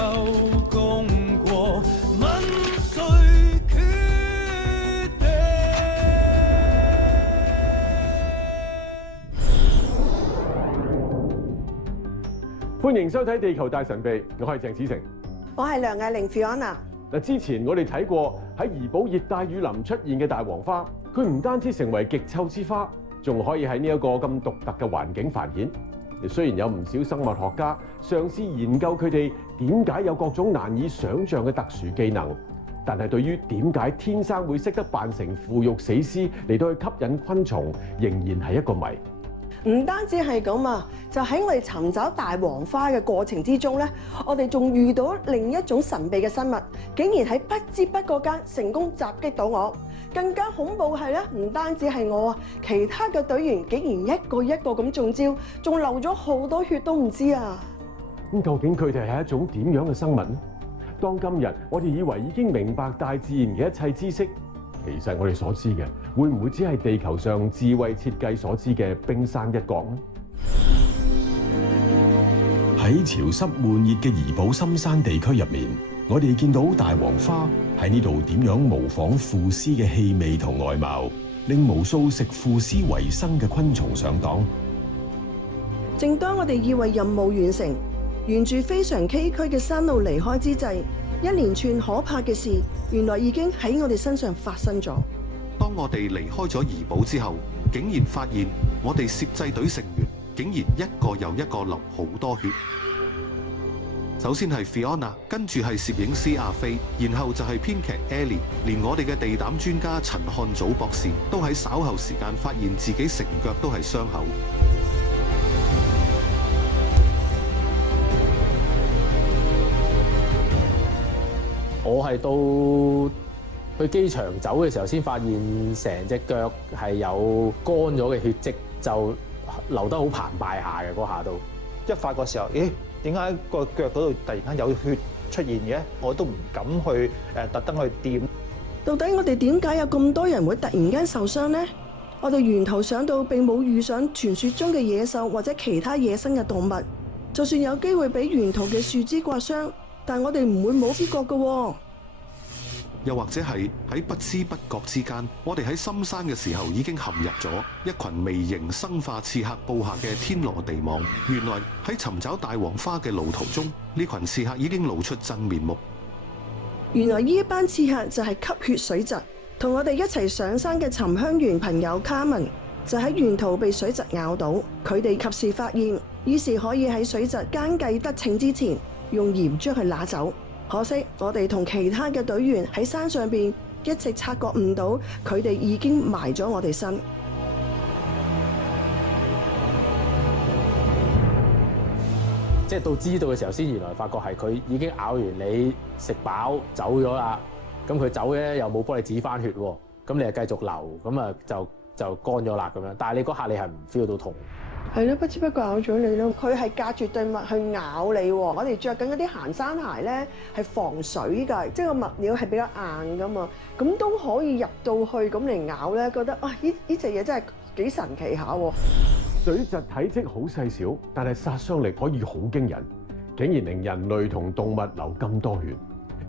後共過，問誰決定？歡迎收睇《地球大神秘》，我係鄭子誠，我係梁藝玲 Fiona。嗱，之前我哋睇過喺怡保熱帶雨林出現嘅大黃花，佢唔單止成為極臭之花，仲可以喺呢一個咁獨特嘅環境繁衍。雖然有唔少生物學家嘗試研究佢哋點解有各種難以想像嘅特殊技能，但係對於點解天生會識得扮成腐肉死屍嚟到去吸引昆蟲，仍然係一個謎。唔單止係咁啊，就喺我哋尋找大黃花嘅過程之中咧，我哋仲遇到另一種神秘嘅生物，竟然喺不知不覺間成功襲擊到我。更加恐怖係咧，唔單止係我啊，其他嘅隊員竟然一個一個咁中招，仲流咗好多血都唔知啊！咁究竟佢哋係一種點樣嘅生物呢？當今日我哋以為已經明白大自然嘅一切知識，其實我哋所知嘅會唔會只係地球上智慧設計所知嘅冰山一角呢？喺潮濕悶熱嘅怡保深山地區入面，我哋見到大黃花喺呢度點樣模仿腐屍嘅氣味同外貌，令無數食腐屍為生嘅昆蟲上當。正當我哋以為任務完成，沿住非常崎嶇嘅山路離開之際，一連串可怕嘅事，原來已經喺我哋身上發生咗。當我哋離開咗怡保之後，竟然發現我哋攝製隊成員竟然一個又一個流好多血。首先係 Fiona， 跟住係攝影師阿飛，然後就係編劇 Ellie， 連我哋嘅地膽專家陳漢祖博士都喺稍後時間發現自己成腳都係傷口。我係到去機場走嘅時候，先發現成隻腳係有乾咗嘅血跡，就流得好澎湃下嘅嗰下都。一發覺時候，咦？點解個腳嗰度突然間有血出現嘅？我都唔敢去特登去掂。到底我哋點解有咁多人會突然間受傷呢？我哋沿途上到並冇遇上傳說中嘅野獸或者其他野生嘅動物，就算有機會俾沿途嘅樹枝刮傷，但我哋唔會冇知覺嘅喎。又或者係喺不知不覺之間，我哋喺深山嘅時候已經陷入咗一群微型生化刺客布下嘅天羅地網。原來喺尋找大黃花嘅路途中，呢群刺客已經露出真面目。原來呢一班刺客就係吸血水蛭，同我哋一齊上山嘅沉香園朋友卡文就喺沿途被水蛭咬到，佢哋及時發現，於是可以喺水蛭奸計得逞之前，用鹽將佢拿走。可惜我哋同其他嘅隊員喺山上邊一直察覺唔到，佢哋已經埋咗我哋身。即係到知道嘅時候，先原來發覺係佢已經咬完你食飽走咗啦。咁佢走咧又冇幫你止翻血喎，咁你又繼續流，咁啊就乾咗啦咁樣。但係你嗰下你係唔 feel 到痛。係咯，不知不覺咬咗你咯。佢係隔住對襪去咬你喎。我哋着緊嗰啲行山鞋咧，係防水㗎，即係個物料係比較硬㗎嘛。咁都可以入到去咁嚟咬咧，覺得啊，呢隻嘢真係幾神奇下喎。水蛭體積好細小，但係殺傷力可以好驚人，竟然令人類同動物流咁多血，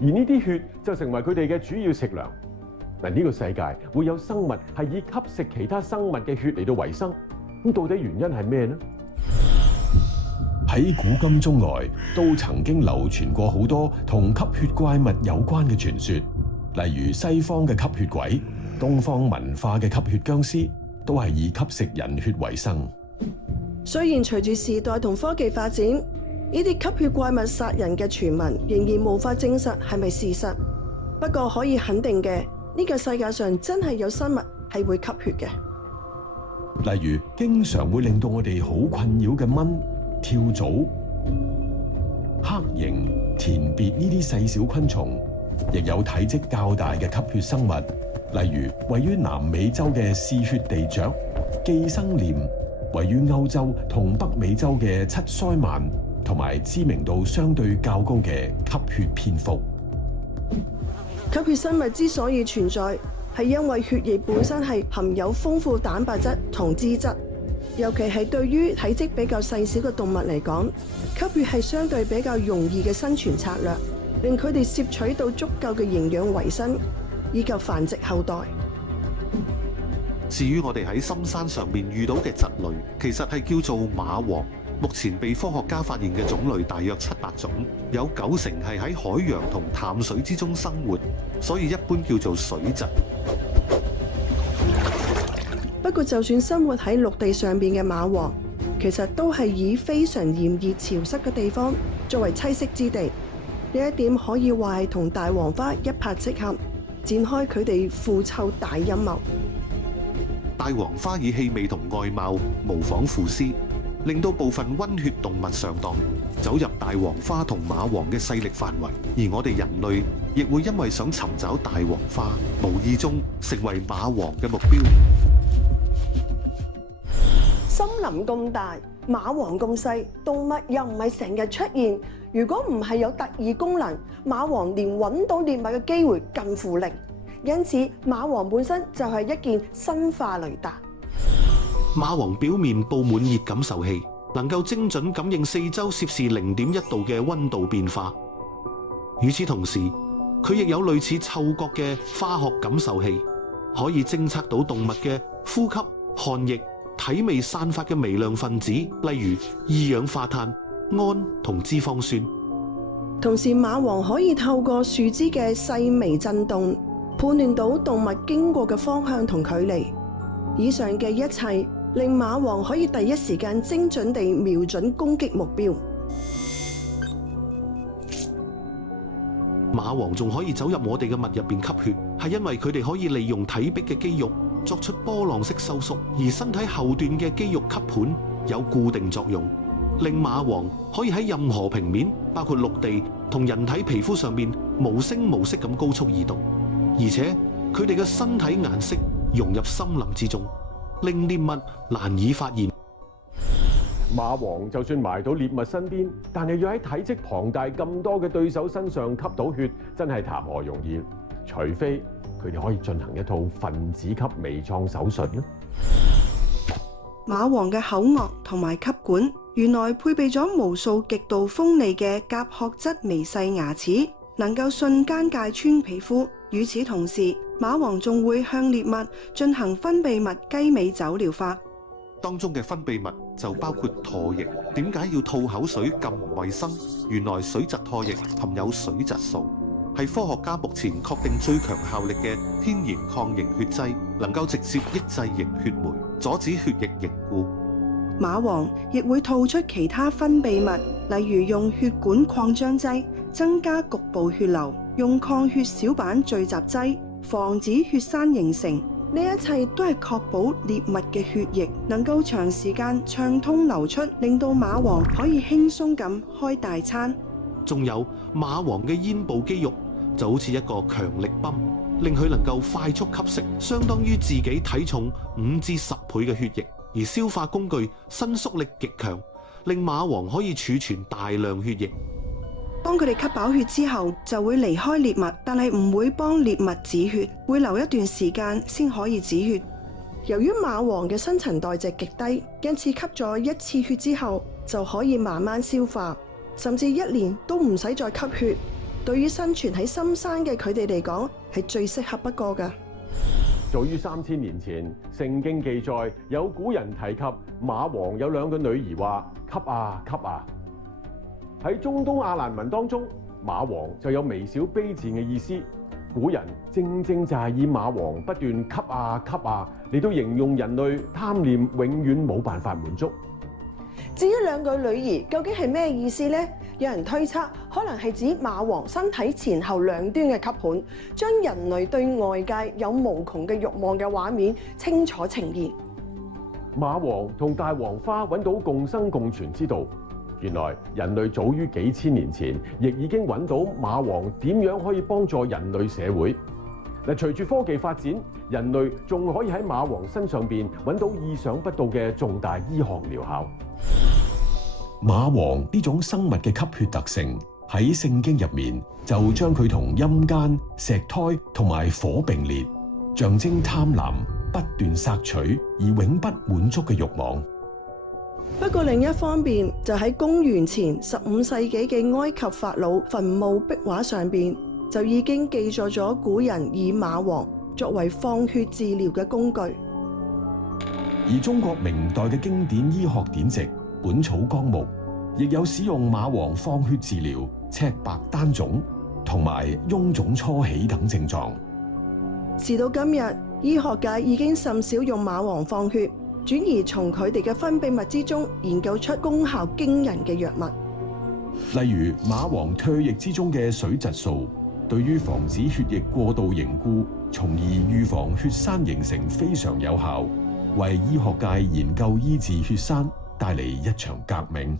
而呢啲血就成為佢哋嘅主要食糧。嗱，呢個世界會有生物係以吸食其他生物嘅血嚟到維生。咁到底原因係咩呢？喺古今中外都曾經流傳過好多同吸血怪物有關嘅傳說，例如西方嘅吸血鬼，東方文化嘅吸血僵屍，都係以吸食人血為生。雖然隨住時代同科技發展，呢啲吸血怪物殺人嘅傳聞仍然無法證實係咪事實。不過可以肯定嘅，呢個世界上真係有生物係會吸血嘅。例如經常會令到我哋好困擾嘅蚊、跳蚤、黑蠅、田鱉呢啲細小昆蟲，亦有體積較大嘅吸血生物，例如位於南美洲嘅嗜血地雀、寄生蠊，位於歐洲同北美洲嘅七腮鰻，同埋知名度相對較高嘅吸血蝙蝠。吸血生物之所以存在，係因為血液本身係含有豐富蛋白質同脂質，尤其係對於體積比較細小嘅動物嚟講，吸血係相對比較容易嘅生存策略，令佢哋攝取到足夠嘅營養維生，以及繁殖後代。至於我哋喺深山上面遇到嘅蜇類，其實係叫做蚂蟥。目前被科學家發現嘅種類大約700種，有90%係喺海洋同淡水之中生活，所以一般叫做水蜇。不過，就算生活喺陸地上邊嘅蚂蟥，其實都係以非常炎熱潮濕嘅地方作為棲息之地。呢一點可以話係同大黃花一拍即合，展開佢哋腐臭大陰謀。大黃花以氣味同外貌模仿腐屍，令到部分溫血動物上當，走入大黃花同蚂蟥嘅勢力範圍。而我哋人類亦會因為想尋找大黃花，無意中成為蚂蟥嘅目標。森林咁大，蚂蟥咁細，動物又唔係成日出現。如果唔係有特異功能，蚂蟥連揾到獵物嘅機會近乎零。因此，蚂蟥本身就係一件生化雷達。蚂蟥表面佈滿熱感受器，能夠精準感應四周攝氏0.1度嘅溫度變化。與此同時，佢亦有類似嗅覺嘅化學感受器，可以偵測到動物嘅呼吸、汗液、體味散發嘅微量分子，例如二氧化碳、胺同脂肪酸。同時，蚂蟥可以透過樹枝嘅細微震動，判斷到動物經過嘅方向同距離。以上嘅一切令蚂蟥可以第一時間精準地瞄準攻擊目標。蚂蟥仲可以走入我哋嘅物入邊吸血，係因為佢哋可以利用體壁嘅肌肉作出波浪式收縮，而身體後段嘅肌肉吸盤有固定作用，令蚂蟥可以喺任何平面，包括陸地同人體皮膚上面無聲無息咁高速移動。而且佢哋嘅身體顏色融入森林之中，令獵物難以發現。蚂蟥就算埋到獵物身邊，但係要喺體積龐大咁多嘅對手身上吸到血，真係談何容易。除非佢哋可以進行一套分子級微創手術呢。蚂蟥嘅口顎同埋吸管原來配備咗無數極度鋒利嘅甲殼質微細牙齒，能夠瞬間界穿皮膚。與此同時，蚂蟥仲會向獵物進行分泌物雞尾酒療法。當中嘅分泌物就包括唾液。點解要吐口水咁唔衛生？原來水蛭唾液含有水蛭素，係科學家目前確定最強效力嘅天然抗凝血劑，能夠直接抑制凝血酶，阻止血液凝固。蚂蟥亦會吐出其他分泌物，例如用血管擴張劑增加局部血流，用抗血小板聚集劑防止血栓形成。呢一切都係確保獵物嘅血液能夠長時間暢通流出，令到蚂蟥可以輕鬆咁開大餐。仲有蚂蟥嘅咽部肌肉就好似一個強力泵，令佢能夠快速吸食相當於自己體重5至10倍嘅血液。而消化工具伸縮力極強，令蚂蟥可以儲存大量血液。當佢哋吸飽血之後，就會離開獵物，但係唔會幫獵物止血，會留一段時間先可以止血。由於蚂蟥嘅新陳代謝極低，因此吸咗一次血之後就可以慢慢消化，甚至1年都唔使再吸血。對於生存喺深山嘅佢哋嚟講，係最適合不過㗎。早於3000年前，聖經記載有古人提及蚂蟥有2個女兒話吸啊吸啊。喺中東亞蘭文當中，蚂蟥就有微小卑賤嘅意思。古人正就係以蚂蟥不斷吸啊吸啊嚟到形容人類貪念永遠冇辦法滿足。至於2個女兒究竟係咩意思呢？有人推測可能係指蚂蟥身體前後兩端嘅吸盤，將人類對外界有無窮嘅慾望嘅畫面清楚呈現。蚂蟥同大黃花揾到共生共存之道。原來人類早於幾千年前，亦已經揾到蚂蟥點樣可以幫助人類社會。嗱，隨住科技發展，人類仲可以喺蚂蟥身上邊揾到意想不到嘅重大醫學療效。蚂蟥呢種生物嘅吸血特性喺聖經入面就將佢同陰間、石胎同埋火並列，象徵貪婪、不斷索取而永不滿足嘅慾望。不過另一方面，就喺公元前15世紀嘅埃及法老墳墓壁畫上邊，就已經記載咗古人以馬王作為放血治療嘅工具。而中國明代嘅經典醫學典籍《本草綱目》亦有使用馬王放血治療赤白單腫同埋臃腫初起等症狀。時到今日，醫學界已經甚少用馬王放血，轉而從佢哋嘅分泌物之中研究出功效驚人嘅藥物。例如馬王唾液之中嘅水窒素，對於防止血液過度凝固，從而預防血栓形成非常有效，為醫學界研究醫治血栓帶嚟一場革命。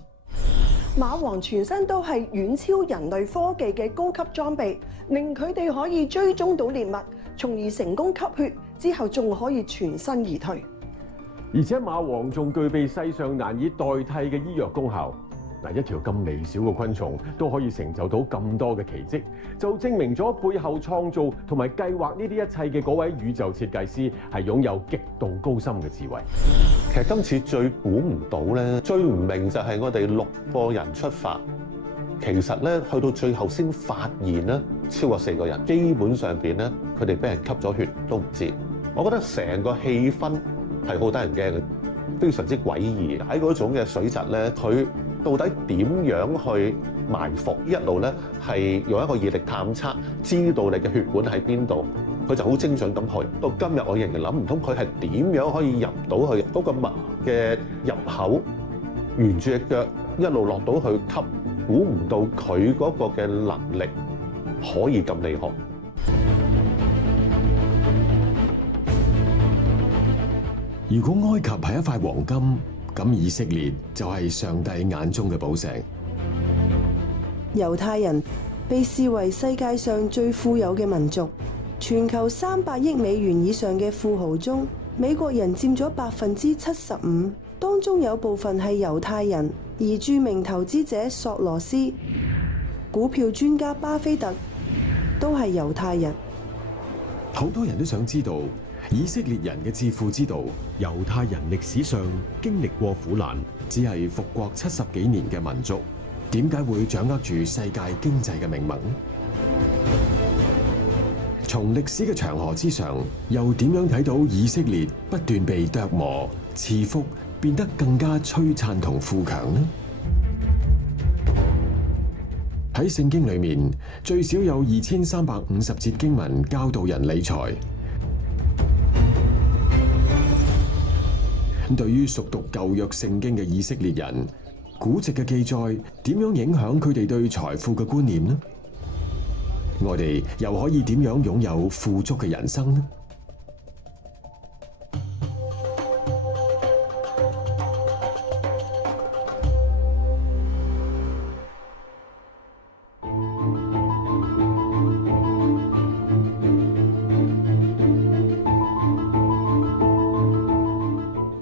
馬王全身都係遠超人類科技嘅高級裝備，令佢哋可以追蹤到獵物，從而成功吸血之後仲可以全身而退。而且馬王仲具備世上難以代替嘅醫藥功效。嗱，一條咁微小嘅昆蟲都可以成就到咁多嘅奇蹟，就證明咗背後創造同埋計劃呢啲一切嘅嗰位宇宙設計師係擁有極度高深嘅智慧。其實今次最估唔到咧，最唔明就係我哋6個人出發，其實咧去到最後先發現咧，超過4個人，基本上邊咧佢哋俾人吸咗血都唔知。我覺得成個氣氛係好得人驚嘅，非常之詭異。喺嗰種嘅水蛭咧，佢到底點樣去埋伏？一路咧係用一個熱力探測，知道你嘅血管喺邊度，佢就好精準咁去。到今日我仍然諗唔通佢係點樣可以入到去嗰個物嘅入口，沿住隻腳一路落到去吸，估唔到佢嗰個嘅能力可以咁厲害。如果埃及係一塊黃金，咁以色列就係上帝眼中嘅寶石。猶太人被視為世界上最富有嘅民族，全球300億美元以上嘅富豪中，美國人佔咗75%，當中有部分係猶太人。而著名投資者索羅斯、股票專家巴菲特都係猶太人。好多人都想知道以色列人嘅致富之道。猶太人歷史上經歷過苦難，只係復國70幾年嘅民族，點解會掌握住世界經濟嘅命脈？從歷史嘅長河之上，又點樣睇到以色列不斷被琢磨、賜福，變得更加璀璨同富強呢？喺聖經裏面，最少有2350節經文教導人理財。對於熟讀舊約聖經嘅以色列人，古籍嘅記載點樣影響佢哋對財富嘅觀念呢？我哋又可以點樣擁有富足嘅人生呢？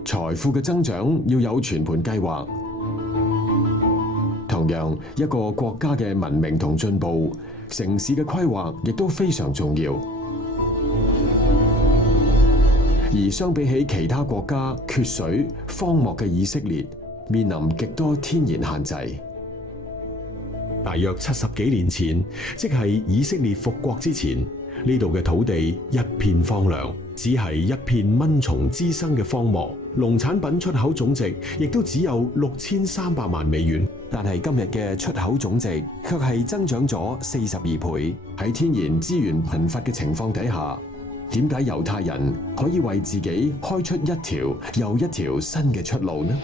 財富嘅增長要有全盤計劃。同樣，一個國家嘅文明同進步，城市嘅規劃亦都非常重要。而相比起其他國家缺水荒漠嘅以色列，面臨極多天然限制。大約70幾年前，即係以色列復國之前，呢度嘅土地一片荒涼，只係一片蚊蟲滋生嘅荒漠。農產品出口總值亦都只有6300萬美元，但係今日嘅出口總值卻係增長咗42倍。喺天然資源貧乏嘅情況底下，點解猶太人可以為自己開出一條又一條新嘅出路呢？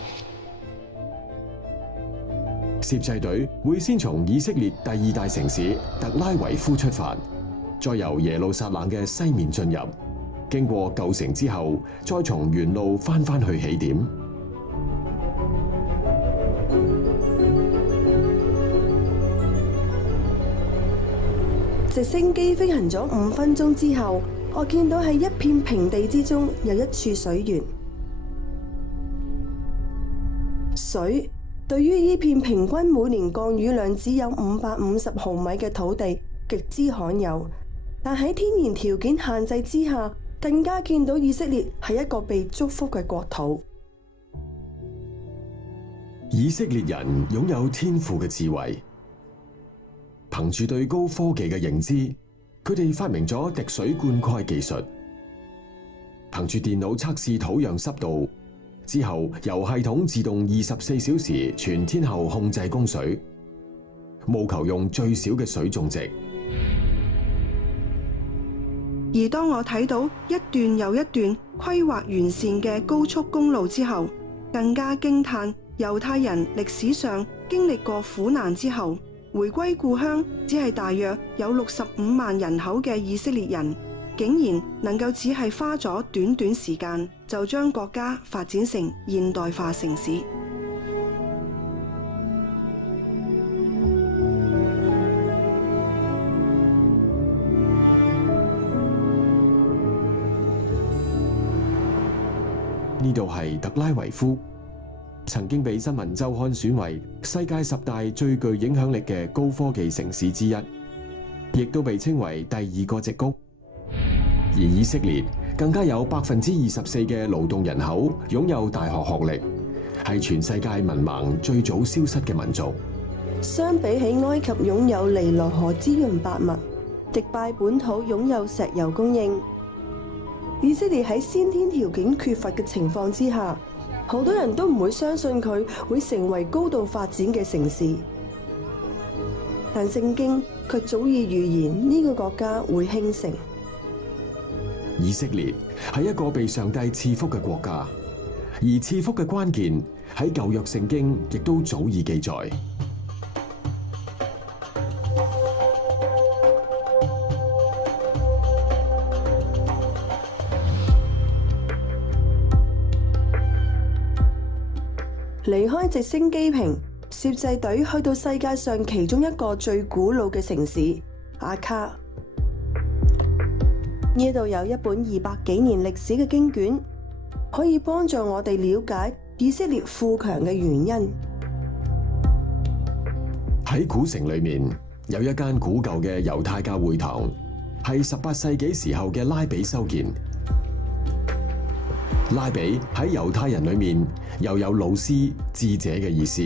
攝製隊會先從以色列第2大城市特拉維夫出發，再由耶路撒冷嘅西面進入。經過舊城之後，再從原路返去起點。直升機飛行咗5分鐘之後，我見到喺一片平地之中有一處水源。水對於呢片平均每年降雨量只有550毫米嘅土地極之罕有，但喺天然條件限制之下，更加見到以色列係一個被祝福嘅國土。以色列人擁有天賦嘅智慧，憑住對高科技嘅認知，佢哋發明咗滴水灌溉技術，憑住電腦測試土壤濕度，之後由系統自動24小時全天候控制供水，務求用最少嘅水種植。而當我睇到一段又一段規劃完善嘅高速公路之後，更加驚嘆猶太人歷史上經歷過苦難之後，回歸故鄉只係大約有65萬人口嘅以色列人，竟然能夠只係花咗短短時間就將國家發展成現代化城市。呢度係特拉維夫，曾經被新聞周刊選為世界10大最具影響力嘅高科技城市之一，亦都被稱為第2個矽谷。而以色列更加有24%嘅勞動人口擁有大學學歷，係全世界文盲最早消失嘅民族。相比起埃及擁有尼羅河滋潤百物，迪拜本土擁有石油供應。以色列喺先天條件缺乏嘅情況之下，好多人都唔會相信佢會成為高度發展嘅城市。但聖經卻早已預言呢個國家會興盛。以色列係一個被上帝賜福嘅國家，而賜福嘅關鍵喺舊約聖經亦都早已記載。離開直升機坪，攝製隊去到世界上其中一個最古老嘅城市阿卡。呢度有一本200幾年歷史嘅經卷，可以幫助我哋了解以色列富強嘅原因。喺古城裏面有一間古舊嘅猶太教會堂，係18世紀時候嘅拉比修建。拉比喺猶太人裏面又有老師、智者嘅意思。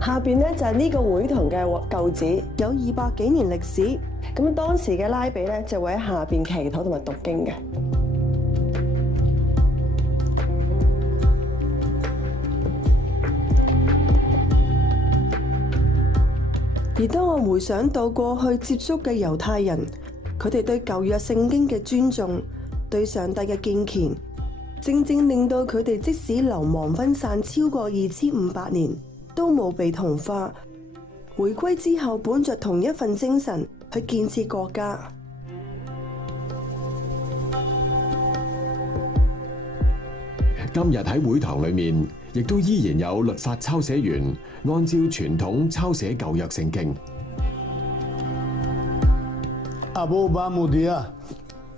下邊咧就係呢個會堂嘅舊址，有200幾年歷史。咁當時嘅拉比咧就會喺下邊祈禱同埋讀經嘅。而當我回想到過去接觸嘅猶太人，佢哋對舊約聖經嘅尊重，對上帝嘅敬虔，正正令到佢哋即使流亡分散超過2500年，都冇被同化。回歸之後，本着同一份精神去建設國家。今日喺會堂裏面，亦都依然有律法抄寫員按照傳統抄寫舊約聖經。אבו בעמודיה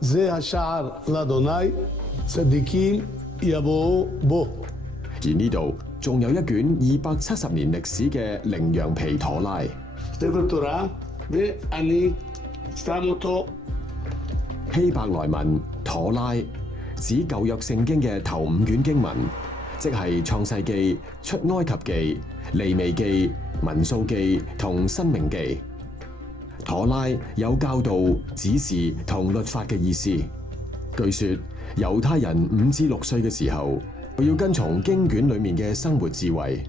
זה השער לאדוני צדיקים יבואו בו。而呢度仲有一卷270年歷史嘅羚羊皮妥拉。ספר תורה ואני שם אותו。希伯來文妥拉指舊約聖經嘅頭5卷經文，即係創世記、出埃及記、利未記、民數記同申命記。妥拉有教導、指示同律法嘅意思。據說猶太人5至6歲嘅時候，佢要跟從經卷裏面嘅生活智慧。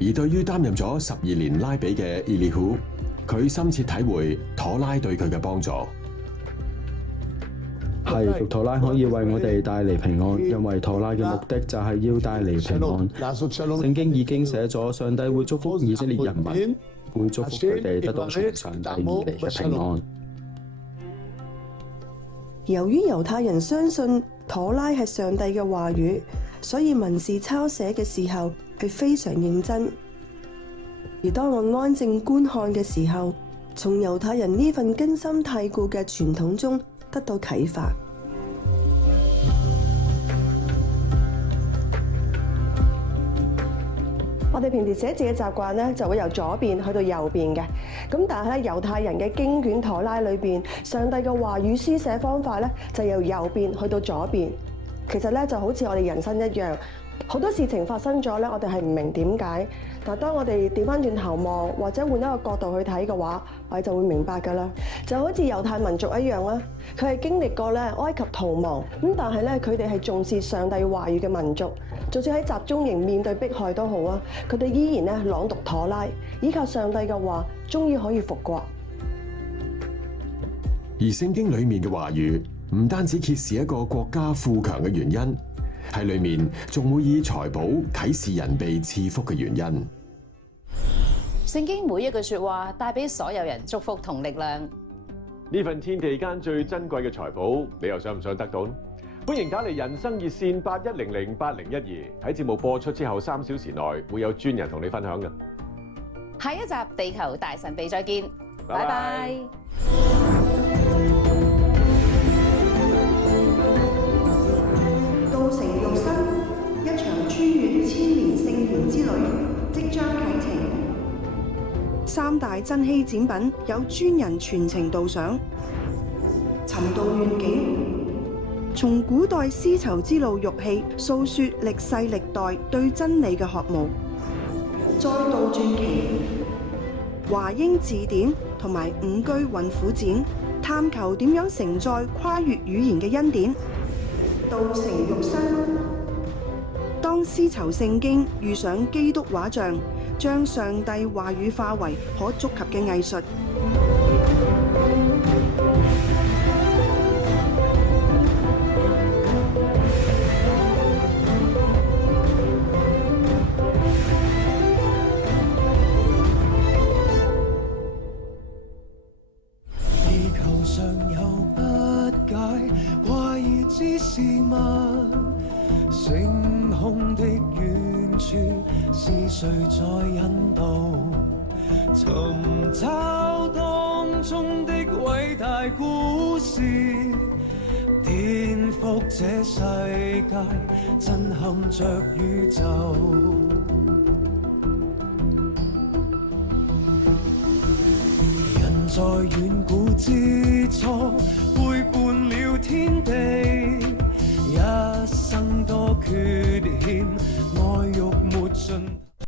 而對於擔任咗12年拉比嘅伊利胡，佢深切體會妥拉對佢嘅幫助。係讀妥拉可以為我哋帶嚟平安，因為妥拉嘅目的就係要帶嚟平安。聖經已經寫咗，上帝會祝福以色列人民，會祝福佢哋得到從上帝而嚟嘅平安。由於猶太人相信妥拉係上帝嘅話語，所以文字抄寫嘅時候係非常認真。而當我安靜觀看嘅時候，從猶太人呢份根深蒂固嘅傳統中得到啟發。我哋平時寫字嘅習慣咧，就會由左邊去到右邊嘅。咁但係咧，猶太人嘅經卷妥拉裏邊，上帝嘅話語書寫方法咧，就由右邊去到左邊。其實咧就好似我哋人生一樣，好多事情發生咗咧，我哋係唔明點解，但係當我哋調翻轉頭望，或者換一個角度去睇嘅話，我哋就會明白㗎啦。就好似猶太民族一樣啦，佢係經歷過咧埃及逃亡，咁但係咧佢哋係重視上帝話語嘅民族，就算喺集中營面對迫害都好啊，佢哋依然咧朗讀妥拉，依靠上帝嘅話，終於可以復國。而聖經裡面嘅話語唔單止揭示一個國家富強嘅原因，喺裡面仲會以財寶啟示人被賜福嘅原因。聖經每一句說話帶俾所有人祝福同力量。呢份天地間最珍貴嘅財寶，你又想唔想得到呢？歡迎打嚟人生熱線81008012，喺節目播出之後3小時內會有專人同你分享嘅。下一集地球大神秘再見，拜拜。道成肉身，一場穿越千年聖言之旅即將啟程。3大珍稀展品有專人全程導賞，尋道願景，從古代絲綢之路玉器訴說歷世歷代對真理嘅渴慕。再度傳奇，華英字典同埋5居韻符展，探求點樣承載跨越語言嘅恩典。道成肉身，當絲綢聖經遇上基督畫像，將上帝話語化為可觸及嘅藝術。地球上有不解怪異之事物，星空的遠處是誰在引導？尋找當中的偉大故事，顛覆這世界，震撼着宇宙。人在遠古之初